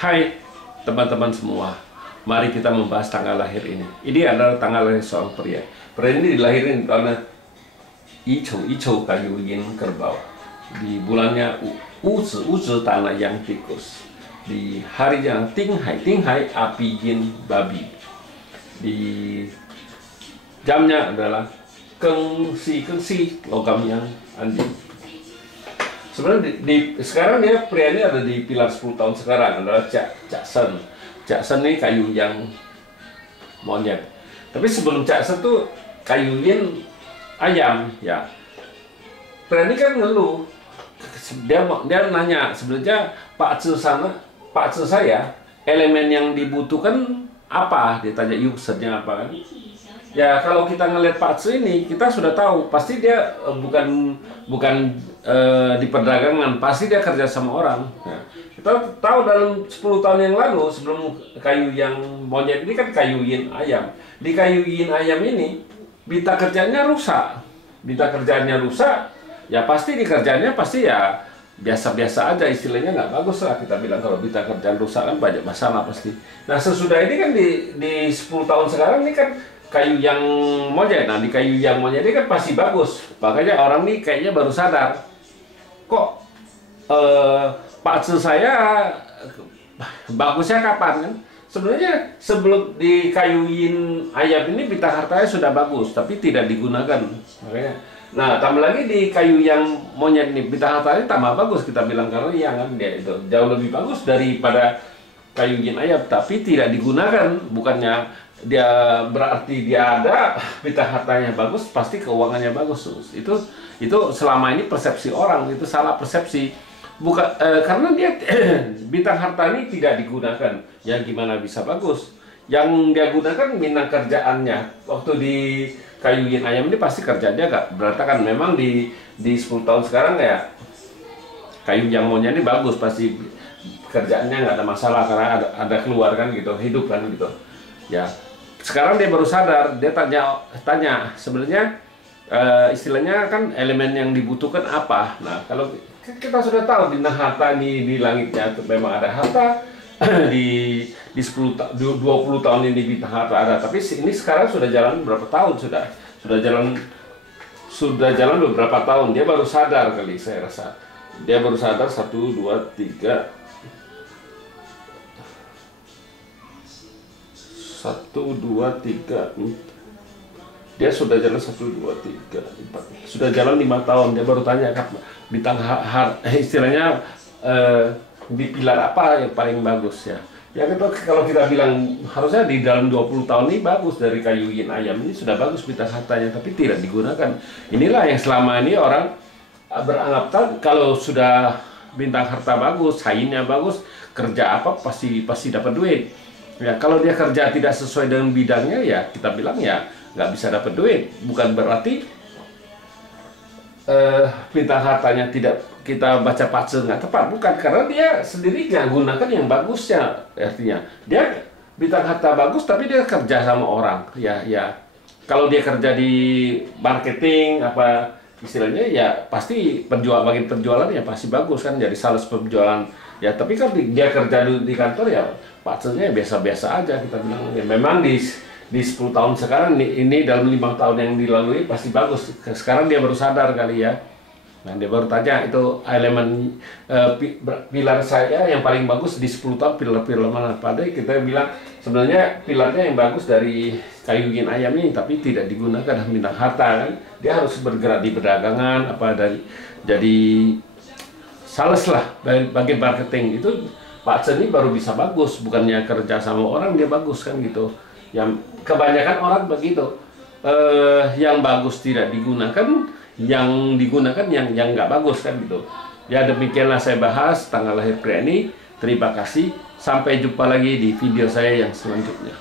Hai teman-teman semua, mari kita membahas tanggal lahir ini. Ini adalah tanggal lahir seorang pria. Pria ini dilahirin di tahun Ichou kayu yin kerbau. Di bulannya Uzi tanah yang tikus. Di hari yang Tinghai api yin babi. Di jamnya adalah Kengsi logam yang anjing. Sebenarnya sekarang dia pria ini ada di pilar 10 tahun sekarang adalah Jaksen. Jaksen ini kayu yang monyet. Tapi sebelum Jaksen tuh kayu yin ayam ya. Pria ini kan ngeluh. Dia nanya sebenarnya Pak Tzu saya elemen yang dibutuhkan apa? Dia tanya usernya apa kan? Ya kalau kita ngelihat Pak Tzu ini kita sudah tahu pasti dia bukan di perdagangan, pasti dia kerja sama orang. Ya. Kita tahu dalam 10 tahun yang lalu sebelum kayu yang monyet ini kan kayu yin ayam. Di kayu yin ayam ini bita kerjanya rusak. Bita kerjanya rusak, ya pasti di kerjanya pasti ya biasa-biasa aja, istilahnya nggak bagus lah kita bilang kalau bita kerjaan rusak kan banyak masalah pasti. Nah sesudah ini kan di 10 tahun sekarang ini kan kayu yang monyet. Nah di kayu yang monyet ini kan pasti bagus. Makanya orang nih kayaknya baru sadar, kok Pak Tzu saya bagusnya kapan kan? Sebenarnya sebelum di kayu yin ayam ini bita hartanya sudah bagus, tapi tidak digunakan. Makanya, nah tambah lagi di kayu yang monyet ini bita hartanya tambah bagus kita bilang karena iya kan dia itu jauh lebih bagus daripada kayu yin ayam, tapi tidak digunakan. Bukannya dia berarti dia ada bita hartanya bagus pasti keuangannya bagus. Itu selama ini persepsi orang, itu salah persepsi. Bukan karena dia bintang harta ini tidak digunakan, ya gimana bisa bagus? Yang dia gunakan bintang kerjaannya. Waktu di kayu yin ayam ini pasti kerjanya agak berantakan. Memang di 10 tahun sekarang ya kayu yang monyet ini bagus, pasti kerjaannya nggak ada masalah karena ada keluar kan gitu, hidup kan gitu. Ya sekarang dia baru sadar, dia tanya sebenarnya istilahnya kan elemen yang dibutuhkan apa? Nah kalau kita sudah tahu bintang harta di langitnya memang ada harta di 20 tahun ini bintang harta ada, tapi ini sekarang sudah jalan berapa tahun sudah jalan beberapa tahun. Dia baru sadar kali, saya rasa dia baru sadar 1, 2, 3 dia sudah jalan 1, 2, 3, 4 sudah jalan 5 tahun. Dia baru tanya kan bintang istilahnya di pilar apa yang paling bagus ya. Ya kalau kita bilang harusnya di dalam 20 tahun ini bagus dari kayu yin ayam ini sudah bagus bintang hartanya, tapi tidak digunakan. Inilah yang selama ini orang beranggapan kalau sudah bintang harta bagus, hainnya bagus, kerja apa pasti dapat duit. Ya kalau dia kerja tidak sesuai dengan bidangnya ya kita bilang ya nggak bisa dapat duit. Bukan berarti bintang hartanya tidak kita baca Pak Tzu nggak tepat, bukan, karena dia sendiri nggak gunakan yang bagusnya. Artinya dia bintang harta bagus tapi dia kerja sama orang ya kalau dia kerja di marketing apa istilahnya ya pasti bagian penjualan ya pasti bagus kan, jadi sales penjualan ya. Tapi kan dia kerja di kantor ya Pak Tzu-nya biasa-biasa aja kita bilang ya. Memang di 10 tahun sekarang ini dalam 5 tahun yang dilalui pasti bagus. Sekarang dia baru sadar kali ya. Nah dia baru tanya itu elemen pilar saya yang paling bagus di 10 tahun pilar-pilar mana. Padahal kita bilang sebenarnya pilarnya yang bagus dari kayu yin ayam ini tapi tidak digunakan dalam bintang harta kan. Dia harus bergerak di perdagangan apa jadi sales lah, bagian marketing itu Pak Tzu ini baru bisa bagus. Bukannya kerja sama orang dia bagus kan gitu. Yang kebanyakan orang begitu, yang bagus tidak digunakan, yang digunakan yang nggak bagus kan gitu. Ya demikianlah saya bahas tanggal lahir pria ini. Terima kasih, sampai jumpa lagi di video saya yang selanjutnya.